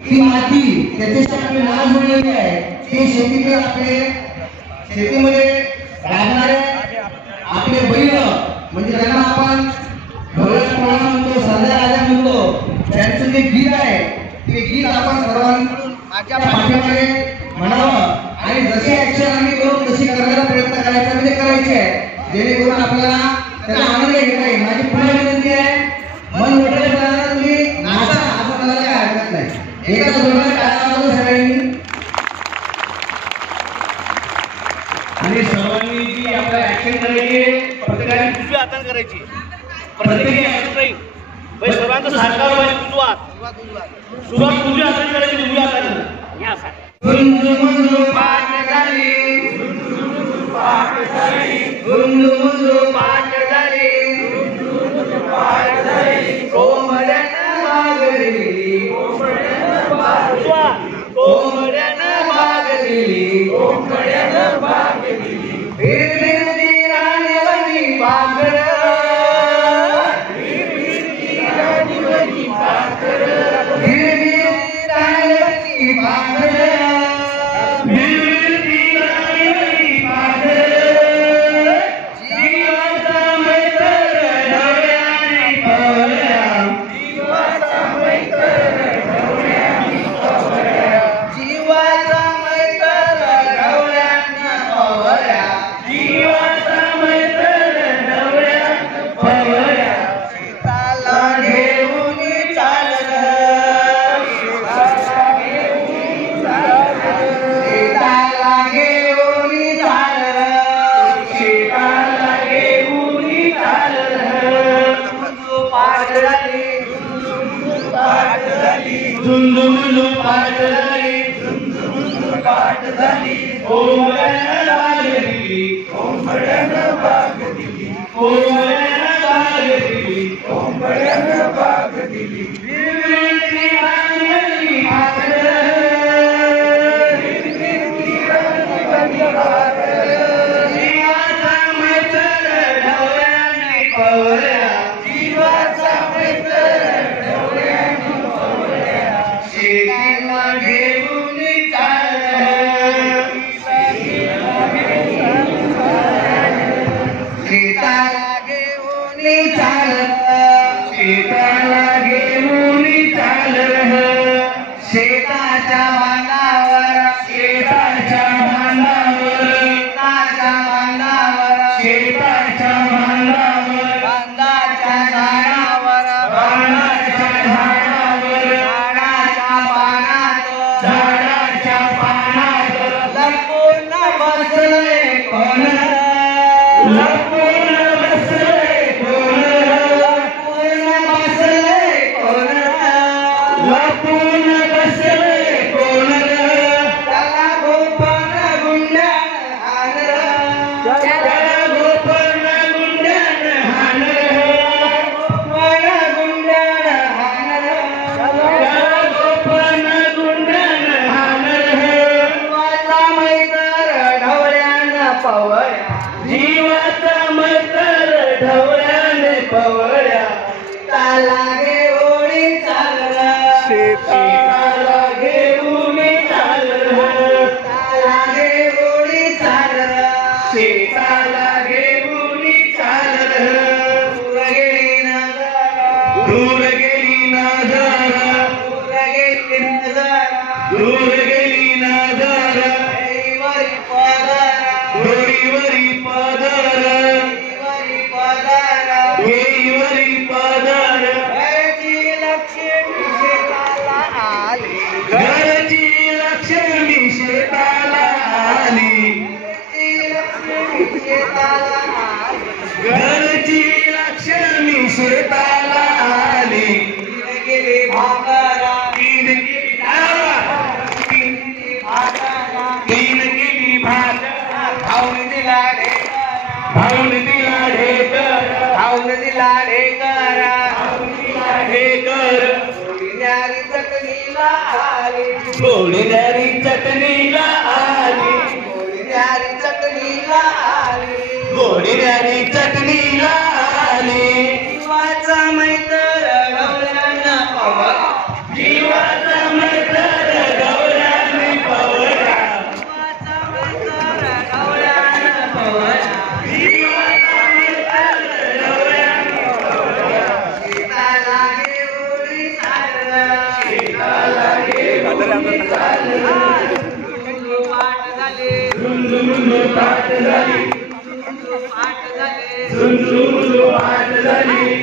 ती माती त्याच्याशी आपली नाळ जोडलेली आहे. ते शेतीतील आपले शेतीमध्ये राहणारे आपले बैल म्हणजे त्यांना आपण ढोलक पोळा म्हणतो, संध्या राजा म्हणतो, त्यांचं जे गीत आहे ते गीत आपण सर्वांनी माझ्या पाठीमागे म्हणावं आणि जशी ऍक्शन आम्ही करू तशी करण्याचा प्रयत्न करायचा म्हणजे करायचे आहे, जेणेकरून आपल्याला त्याचा आनंद घेता येईल. माझी पुन्हा विनंती आहे, मन मोठे करताना तुम्ही नाचा, असं म्हणायला काही हरकत नाही. एका जोरात टाळ्या वाजवा सगळ्यांनी. आणि सर्वांनी जी आपल्याला ऍक्शन करायची प्रत्येकाने उजव्या हाताने करायची, प्रत्येकी हातात नाही भाई, सर्वांचं सारखं पाहिजे. सुरुवात उजव्या हाताने करायची, उजव्या हाताने या सारखं. गुंजू मुंजू पाठ झाली, गुंजू मुंजू पाठ झाली, कोंबड्यानं मागली, कोंबड्यानं मागली, फिरली राणीवनी पाखरं, फिरली राणीवनी पाखरं, जीवाचा मैत्र ढवळ्याने पवळ्या, जीवाचा मैत्र ढवळ्याने पवळ्या, जीवाचा मैत्र ढवळ्याने पवळ्या, जीवाचा मैत्र ढवळ्याने पवळ्या, सीताला घेऊन चाललं, सीताला घेऊन चाललं, सीताला घेऊन चाललं, सीताला घेऊन चाललं. पाठ झाली, पाठ झाली, झुंझुंझु पाठ झाली, झुंझुंझु पाठ झाली, कोंबड्यानं बाग दिली, कोंबड्यानं बाग दिली, कोंबड्यानं बाग दिली, कोंबड्यानं बाग दिली, फिरली राणीवनी पाखरं, फिरली राणीवनी पाखरं, जीवाचा मैत्र ढवळ्याने पवळ्या, जीवाचा मैत्र ढवळ्याने पवळ्या, शेतीला घेऊन चाललं, शेताला घेऊन चाललं, शेताला घेऊन चाललं, शेताच्या बांधावर, शेताच्या बांधावर, शेताच्या बांधावर, शेताच्या बांधावर, बांधाच्या झाडावर, बांधाच्या झाडावर, झाडाच्या पानात, झाडाच्या पानात, लपून बसले कोण, लपून बसले कोण, लपून बसले कोण, लपून बसले कोण, त्याला गोपन गुंड्यानं हाणलं, त्याला गोपन गुंड्यानं हाणलं, गोपन गुंड्यानं हाणलं, त्याला गोपन गुंड्यानं हाणलं, जीवाचा मैत्र ढवळ्यानं पवळ्या, जीवाचा मैत्र ढवळ्याने पवळ्या, त्याला घेऊन चाललं, शेताला घेऊन चाललं, त्याला घेऊन चाललं, शेताला घेऊन चाललं, दूर गेली नजरा, दूर गेली नजरा, दूर गेली नजरा, दूर गेली नजरा, डोरीवरी पदरा, डोरीवरी पदरा, डोरीवरी पदरा, डोरीवरी पदरा, घरची लक्ष्मी शेताला आली, घरची लक्ष्मी शेताला आली, घरची लक्ष्मी शेताला आली, घरची लक्ष्मी शेताला आली, तीन गेली भाकरा, तीन गेली भाकरा, तीन गेली भाकरा, तीन गेली भाकरा, खाऊन दिला ढेकरा, खाऊन दिला ढेकरा, खाऊन दिला ढेकरा, खाऊन दिला ढेकरा, थोडी न्यारी चटणीला आली, थोडी न्यारी चटणीला आली, थोडी न्यारी चटणीला आली, थोडी न्यारी चटणीला आली, जीवाचा मैत्र ढवळ्यानं पवळ्या, जीवाचा मैत्र पाठ झाली